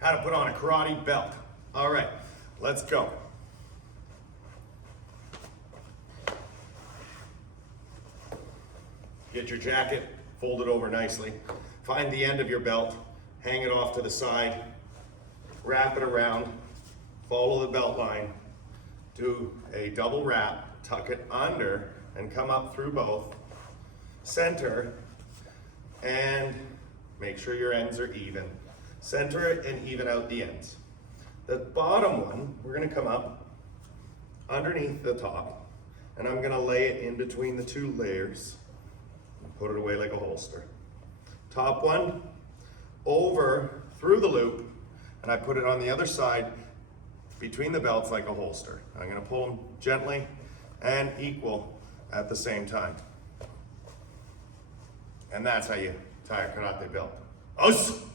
how to put on a karate belt. All right, let's go. Get your jacket, fold it over nicely. Find the end of your belt, hang it off to the side, wrap it around, follow the belt line, do a double wrap, tuck it under, and come up through both, center, and make sure your ends are even. Center it and even out the ends. The bottom one, we're gonna come up underneath the top, and I'm gonna lay it in between the two layers, and put it away like a holster. Top one, over through the loop, and I put it on the other side between the belts like a holster. I'm gonna pull them gently and equal at the same time. And that's how you tie a karate belt. Us!